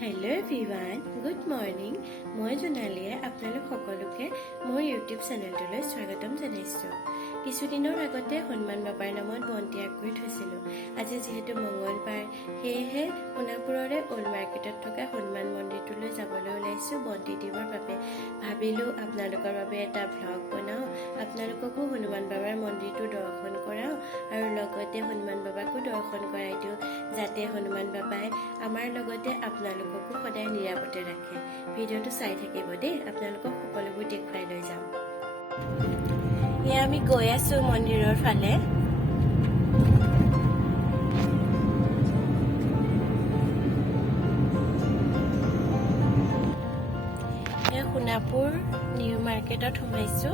Hello' everyone, good morning. মই জোনালীয়ে আপোনালোক সকলোকে মোৰ ইউটিউব চেনেলটোলৈ স্বাগতম জনাইছোঁ। কিছুদিনৰ আগতে হনুমান বাবাৰ নামত বন্তি আগ কৰি থৈছিলোঁ। আজি যিহেতু মঙলবাৰ, সেয়েহে সোণাপুৰৰে অল্ড মাৰ্কেটত থকা হনুমান মন্দিৰটোলৈ যাবলৈ ওলাইছোঁ বন্তি দিবৰ বাবে। ভাবিলোঁ আপোনালোকৰ বাবে এটা ভ্লগ বনাওঁ, আপোনালোককো হনুমান বাবাৰ মন্দিৰটো দৰ্শন কৰাওঁ আৰু লগতে হনুমান বাবাকো দৰ্শন কৰাই দিওঁ, যাতে হনুমান বাবাই আমাৰ লগতে আপোনালোককো সদায় নিৰাপদে ৰাখে। ভিডিঅ'টো চাই থাকিব দেই, আপোনালোকক সকলোবোৰ দেখুৱাই লৈ যাম। এয়া আমি গৈ আছো মন্দিৰৰ ফালে। এয়া সোণাপুৰ নিউ মাৰ্কেটত সোমাইছো।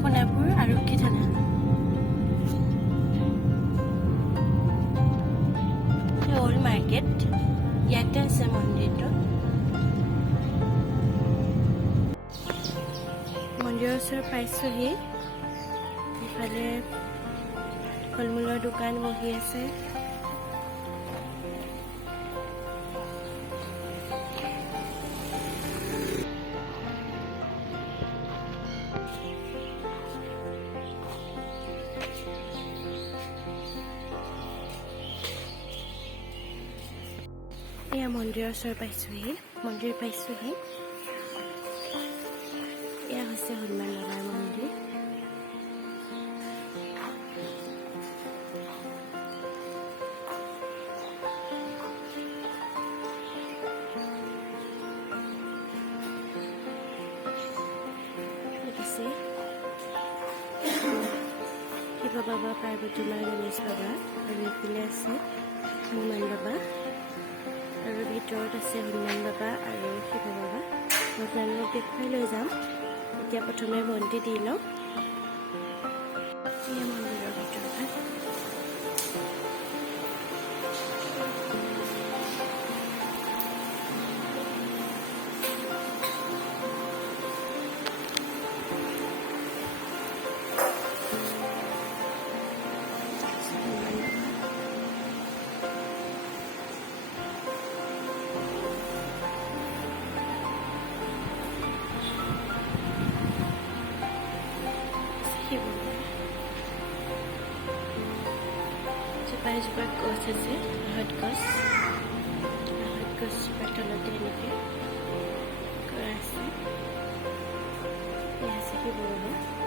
সোণাপুৰ আৰক্ষী থানা। অল্ড মাৰ্কেট, ইয়াতে আছে মন্দিৰটো। মন্দিৰৰ ওচৰত পাইছোহি। ইফালে ফল মূলৰ দোকান বহি আছে। এয়া মন্দিৰৰ ওচৰ পাইছোহি, মন্দিৰ পাইছোহি। এয়া হৈছে হনুমান বাবাৰ মন্দিৰ। দেখিছে শিৱ বাবা, পাৰ্বতী মা, গণেশ বাবা, আৰু এইফালে আছে হনুমান বাবা, আৰু ভিতৰত আছে হনুমান বাবা আৰু শিৱ বাবা। মই আপোনালোকক দেখুৱাই লৈ যাম। এতিয়া প্ৰথমে বন্তি দি লওঁ। এই মন্দিৰৰ ভিতৰত জোপা গছ আছে, আহঁত গছজোপাৰ তলতে এনেকৈ কৰা আছে। এয়া আছে শিৱ বাবা।